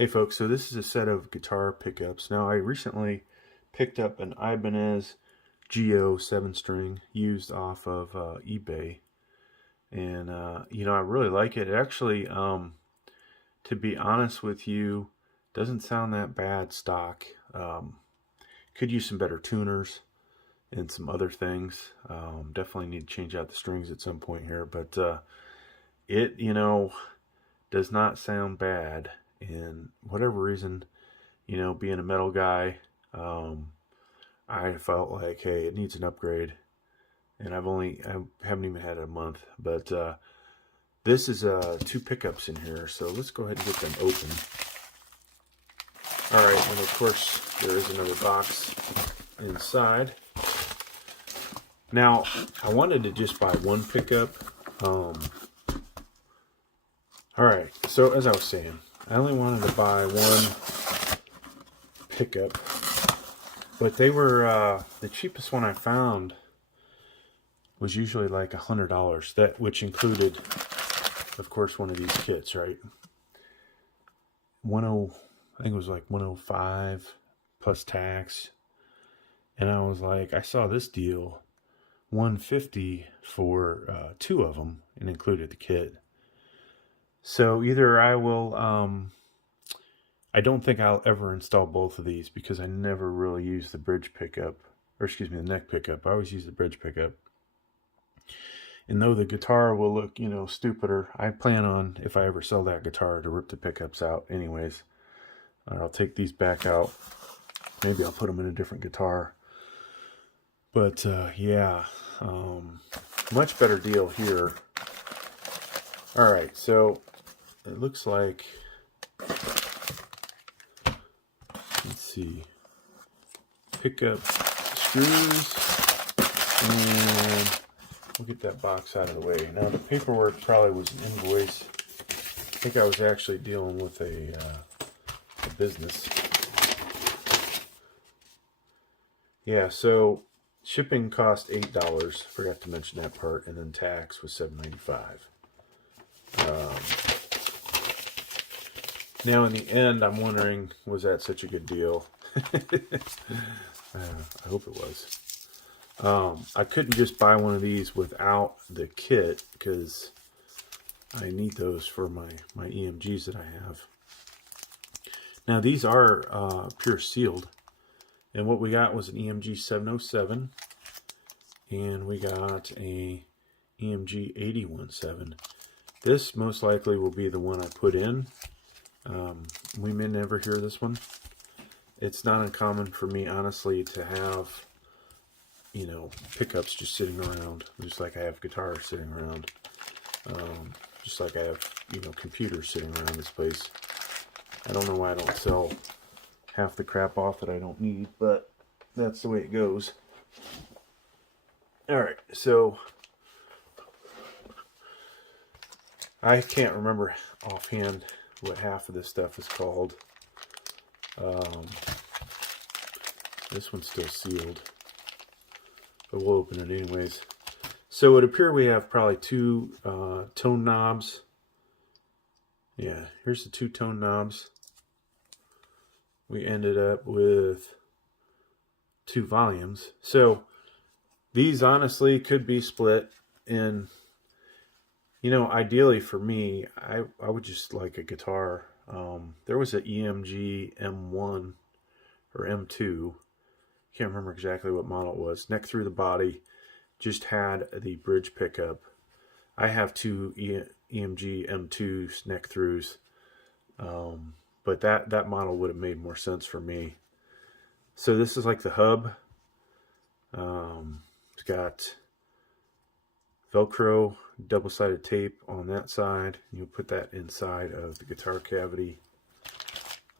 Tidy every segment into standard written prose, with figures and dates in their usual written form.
Hey folks, so this is a set of guitar pickups. Now I recently picked up an Ibanez Geo 7-string used off of eBay, and I really like it. It actually, to be honest with you, doesn't sound that bad stock. Could use some better tuners and some other things. Definitely need to change out the strings at some point here, but it does not sound bad. And whatever reason, being a metal guy, I felt like, hey, it needs an upgrade. And I haven't even had it a month, but this is two pickups in here, so let's go ahead and get them open. All right, and of course there is another box inside. Now I wanted to just buy one pickup. All right, so as I was saying, I only wanted to buy one pickup, but they were the cheapest one I found was usually like $100. Which included, of course, one of these kits, right? I think it was like 105 plus tax, and I was like, I saw this deal, 150 for two of them, and included the kit. So either I will, I don't think I'll ever install both of these because I never really use the bridge pickup, or excuse me, the neck pickup. I always use the bridge pickup. And though the guitar will look, stupider, I plan on, if I ever sell that guitar, to rip the pickups out anyways. I'll take these back out. Maybe I'll put them in a different guitar. But yeah, much better deal here. All right, so it looks like, let's see, pickup screws, and we'll get that box out of the way. Now the paperwork probably was an invoice. I think I was actually dealing with a business. Yeah, so shipping cost $8. Forgot to mention that part, and then tax was $7.95. Now in the end, I'm wondering, was that such a good deal? I hope it was. I couldn't just buy one of these without the kit because I need those for my EMGs that I have. Now these are pure sealed, and what we got was an EMG 707, and we got a EMG 817. This most likely will be the one I put in. We may never hear this one. It's not uncommon for me, honestly, to have pickups just sitting around, just like I have guitars sitting around, just like I have computers sitting around this place. I don't know why I don't sell half the crap off that I don't need, but that's the way it goes. Alright, so I can't remember offhand what half of this stuff is called. This one's still sealed, but we'll open it anyways. So it appears we have probably two tone knobs. Yeah, here's the two tone knobs. We ended up with two volumes. So these honestly could be split in, ideally for me, I would just like a guitar. There was an EMG M1 or M2. Can't remember exactly what model it was. Neck through the body, just had the bridge pickup. I have two EMG M2s neck throughs, but that model would have made more sense for me. So this is like the hub. It's got Velcro double-sided tape on that side. You'll put that inside of the guitar cavity.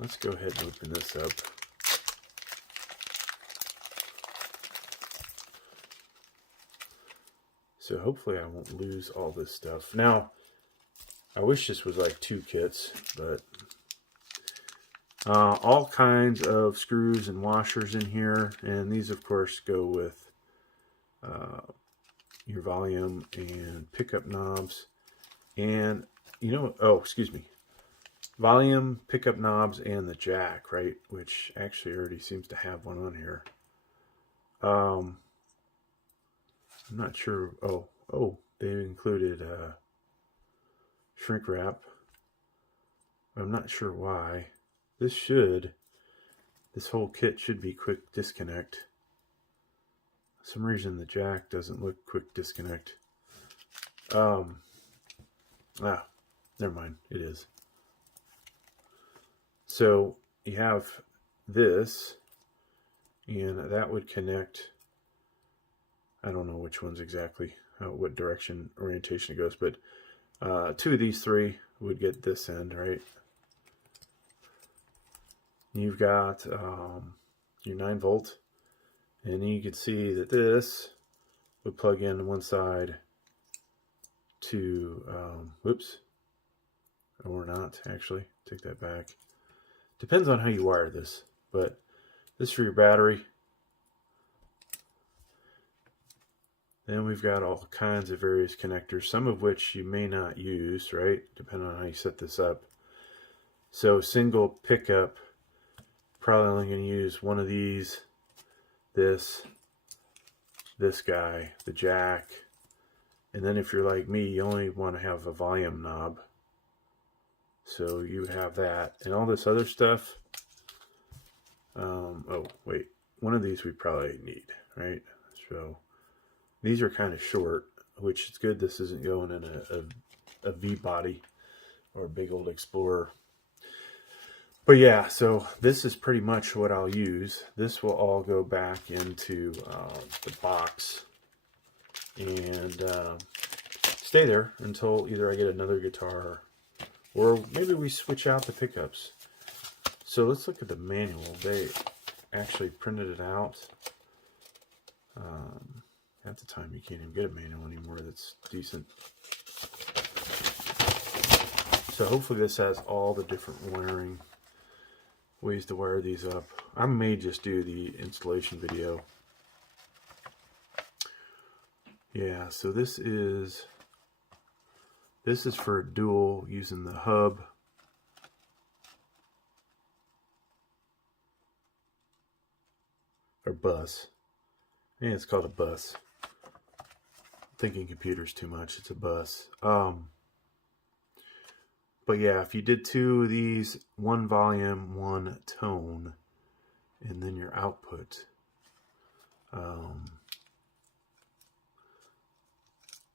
Let's go ahead and open this up. So hopefully I won't lose all this stuff. Now, I wish this was like two kits, but all kinds of screws and washers in here, and these of course go with your volume and pickup knobs. And oh, excuse me, volume, pickup knobs, and the jack, right? Which actually already seems to have one on here. I'm not sure. Oh, they included shrink wrap. I'm not sure why. This whole kit should be quick disconnect. For some reason the jack doesn't look quick disconnect. Never mind, it is. So you have this, and that would connect, I don't know which ones exactly, what direction orientation it goes, but two of these three would get this end, right? You've got your 9-volt, and you can see that this would plug in one side to, whoops, or not, actually, take that back. Depends on how you wire this, but this is for your battery. Then we've got all kinds of various connectors, some of which you may not use, right? Depending on how you set this up. So single pickup, probably only going to use one of these, this guy, the jack. And then if you're like me, you only want to have a volume knob. So you have that. And all this other stuff. Oh, wait. One of these we probably need, right? So these are kind of short, which is good. This isn't going in a V body or a big old Explorer. But yeah, so this is pretty much what I'll use. This will all go back into the box and stay there until either I get another guitar or maybe we switch out the pickups. So let's look at the manual. They actually printed it out. At the time, you can't even get a manual anymore that's decent. So hopefully this has all the different wiring ways to wire these up. I may just do the installation video. Yeah, so this is for a dual using the hub. Or bus. Yeah, it's called a bus. Thinking computers too much. It's a bus. But yeah, if you did two of these, one volume, one tone, and then your output.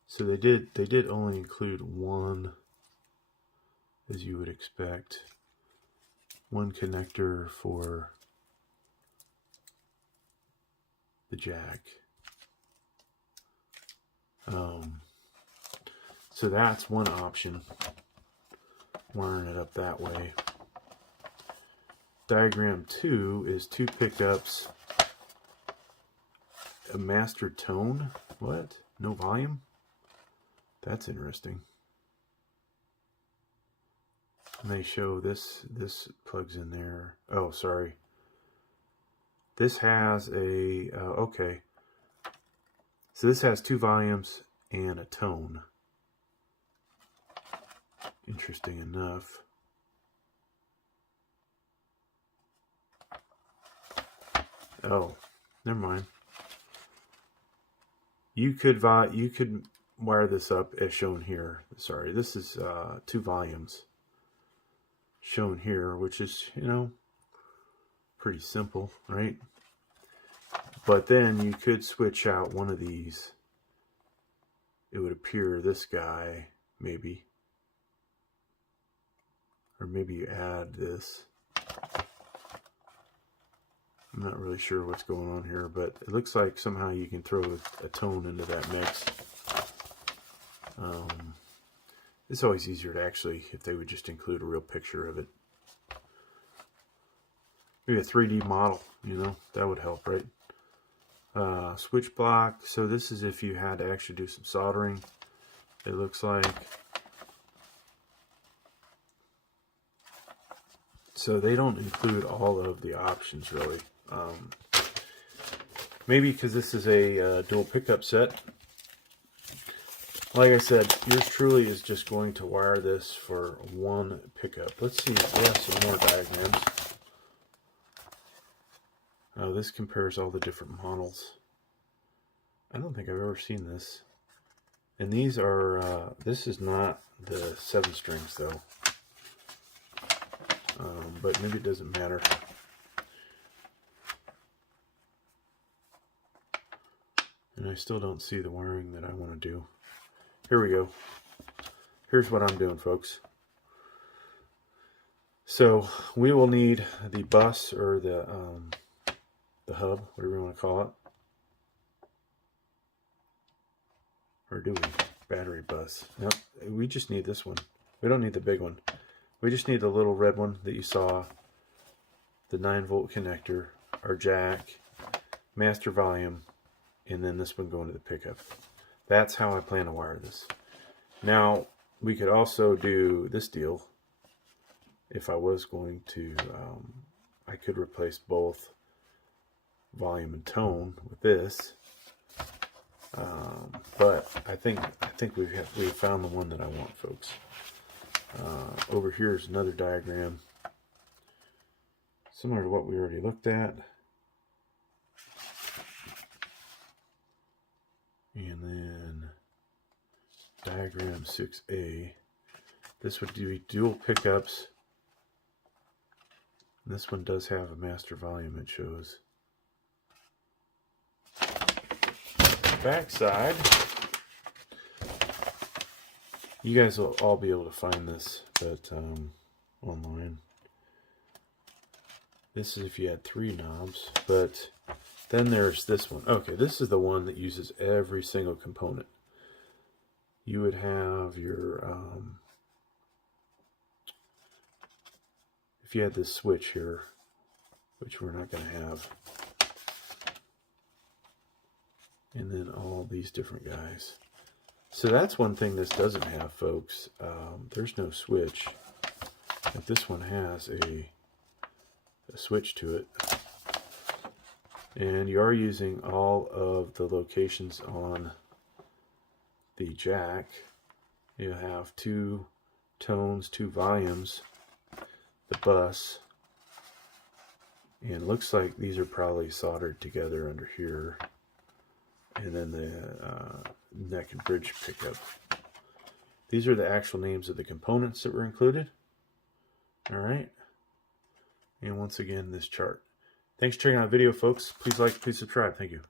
So they did only include one, as you would expect, one connector for the jack. So that's one option, wiring it up that way. Diagram 2 is two pickups, a master tone. What? No volume? That's interesting. And they show this plugs in there. Oh, sorry. This has a, okay. So this has two volumes and a tone. Interesting enough. Oh, never mind. You could wire this up as shown here. Sorry, this is two volumes shown here, which is, you know, pretty simple, right? But then you could switch out one of these. It would appear this guy, maybe. Or maybe you add this. I'm not really sure what's going on here, but it looks like somehow you can throw a tone into that mix. It's always easier to actually, if they would just include a real picture of it. Maybe a 3D model, you know, that would help, right? Switch block. So this is if you had to actually do some soldering, it looks like. So they don't include all of the options, really. Maybe because this is a dual pickup set. like I said, yours truly is just going to wire this for one pickup. Let's see, we have some more diagrams. Oh, this compares all the different models. I don't think I've ever seen this. And these are, this is not the 7 strings though. But maybe it doesn't matter. And I still don't see the wiring that I want to do. Here we go. Here's what I'm doing, folks. So we will need the bus or the hub, whatever you want to call it. Or do we? Battery bus. Nope, we just need this one. We don't need the big one. We just need the little red one that you saw. The 9-volt connector, our jack, master volume, and then this one going to the pickup. That's how I plan to wire this. Now, we could also do this deal. If I was going to, I could replace both volume and tone with this. But I think we've found the one that I want, folks. Over here is another diagram, similar to what we already looked at. And then diagram 6A. This would be dual pickups. This one does have a master volume, it shows. Backside, you guys will all be able to find this, but online. This is if you had 3 knobs, but then there's this one. Okay, this is the one that uses every single component. You would have your, if you had this switch here, which we're not going to have, and then all these different guys. So that's one thing this doesn't have, folks. There's no switch, but this one has a switch to it. And you are using all of the locations on the jack. You have 2 tones, 2 volumes, the bus, and it looks like these are probably soldered together under here. And then the neck and bridge pickup. These are the actual names of the components that were included. All right. And once again, this chart. Thanks for checking out the video, folks. Please like, please subscribe. Thank you.